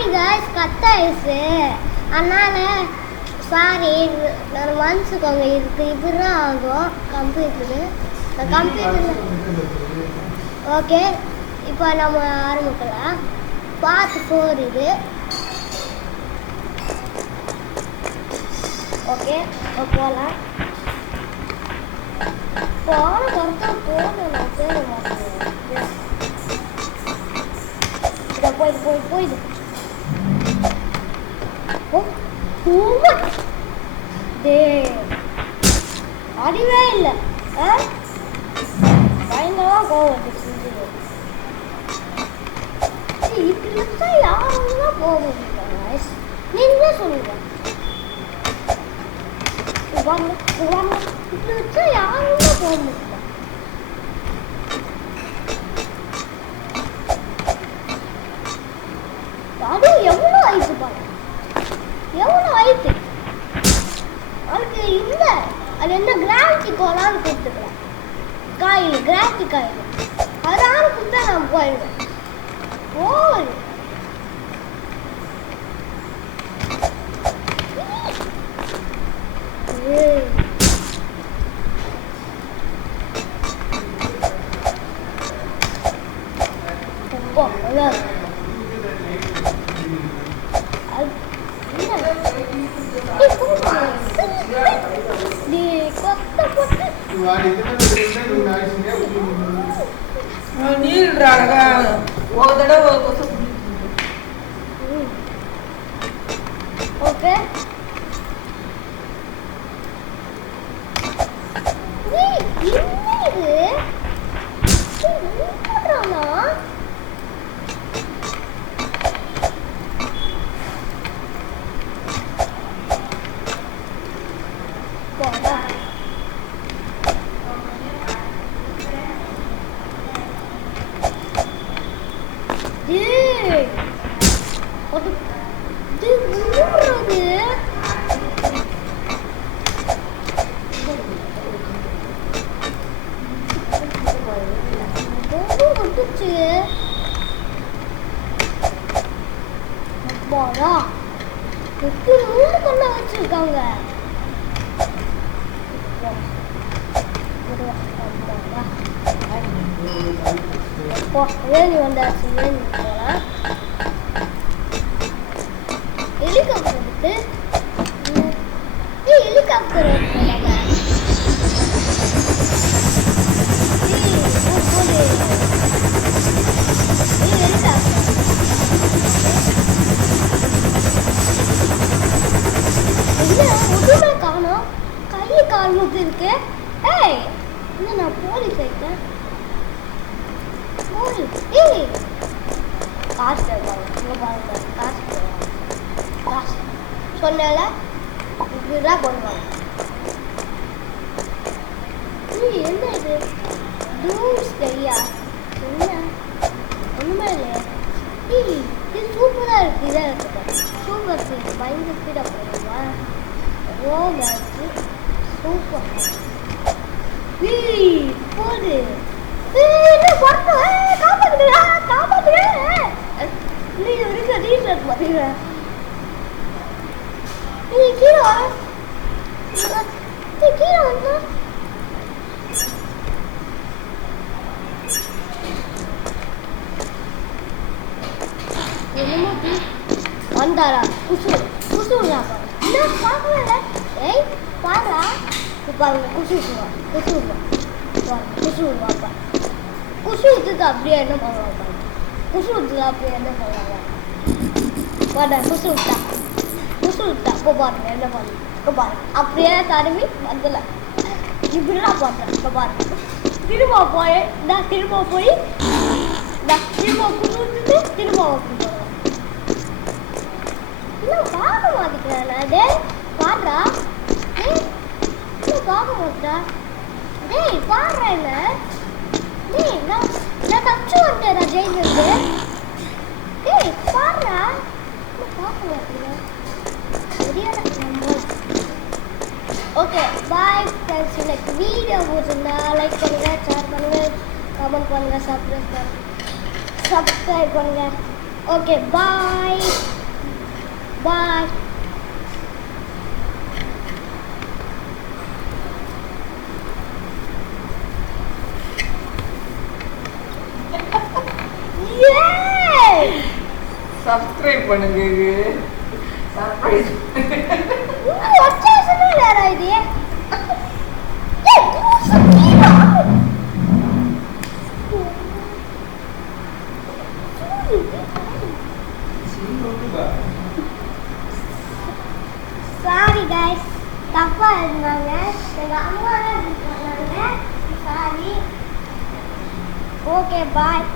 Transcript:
Sorry guys cut ஆயிடுச்சு. அதனால sorry நான் மன்னிச்சுக்கோங்க. இதுக்கு இப்படிதான் ஆகும் கம்ப்யூட்டர். ஓகே இப்போ நம்ம ஆரம்பிக்கலாம். பார்ட் 4 இது. ஓகே போகலாம். போன பொறுத்தா போகணும். நான் சேர மாட்டேன். இதை போயிடு அறிவே இல்லை. பயங்கரமா கோவம் வந்துச்சு. இப்படி வச்சா யாரும் தான் போக முடியும். நீங்களே சொல்லுங்க. இப்படி வச்சா யாரும் தான் போக முடியும். அது எவ்வளோ ஆயிடுச்சு பாருங்க. எவ்வளோ ஆயிடுச்சு அதுக்கு. இல்லை அது என்ன கிராவிட்டி கோலான்னு கொடுத்துக்கலாம். காயில் கிராவிட்டி காயில் அதாவது கொடுத்தா நான் போயிடுவேன். ஓகே வச்சிருக்காங்க. ஏணி வந்தாச்சு. ஏணி போகலாம். ஹெலிகாப்டர் எடுத்து ஹெலிகாப்டர் காணும். கை கால் முட்டு இருக்கு. என்ன நான் போலீஸ் ஆயிட்டேன். காசு சொன்னால இப்படிதான் பண்ணுவாங்க. என்ன இது டூம்ஸ் கையா? என்ன ஒண்ணுமே இல்லையா? இது சூப்பரா இருக்கு. இதாக இருக்குது. சூப்பர் ஸ்பீட் பயங்கர ஸ்பீடா போடுவா. ரோபாச்சு சூப்பர். போடு காப்பாத்துங்க. நீ இருக்க டீஷர்ட் பாத்தீங்க. நீ கீழே வந்து வந்தாரா குசு பாக்கல. பாடுறா பாருங்க. குசு விட்டுட்டு அப்படியே என்ன பண்ணுவாங்க. குசு விட்டுல அப்படியே என்ன பண்ணுவாங்க. குசு விட்டா இப்போ பாருங்க என்ன பண்ணுங்க. பாருங்க அப்படியே தடவி வந்துல இப்படிலாம் பார்த்தேன். பாருங்க திரும்ப போய் திரும்ப குசு விட்டுட்டு திரும்ப அப்படி போடுவேன். இன்னும் பார்க்க மாட்டேங்கிறேன். பாடுறா இன்னும் பார்க்க மாட்டா. பாடுறா என்ன நான் தச்சு வந்தேன் ஜெயிலிருந்து. பாடுறா பார்க்க மாட்டேங்க. Okay bye friends. எனக்கு வீடியோ பிடிச்சிருந்தா லைக் பண்ணுங்க, ஷேர் பண்ணுங்க, கமெண்ட் பண்ணுங்க, சப்ஸ்கிரைப் பண்ணுங்க. ஓகே பாய் பாய். சப்ஸ்கிரைப் பண்ணுங்க. சர்ப்ரைஸ். வாட்ஸ்அப்ல வேற இது. சாரி गाइस, தப்பா இருந்தாங்க. எங்க அம்மா தான் சொன்னாங்க. சாரி. Okay bye.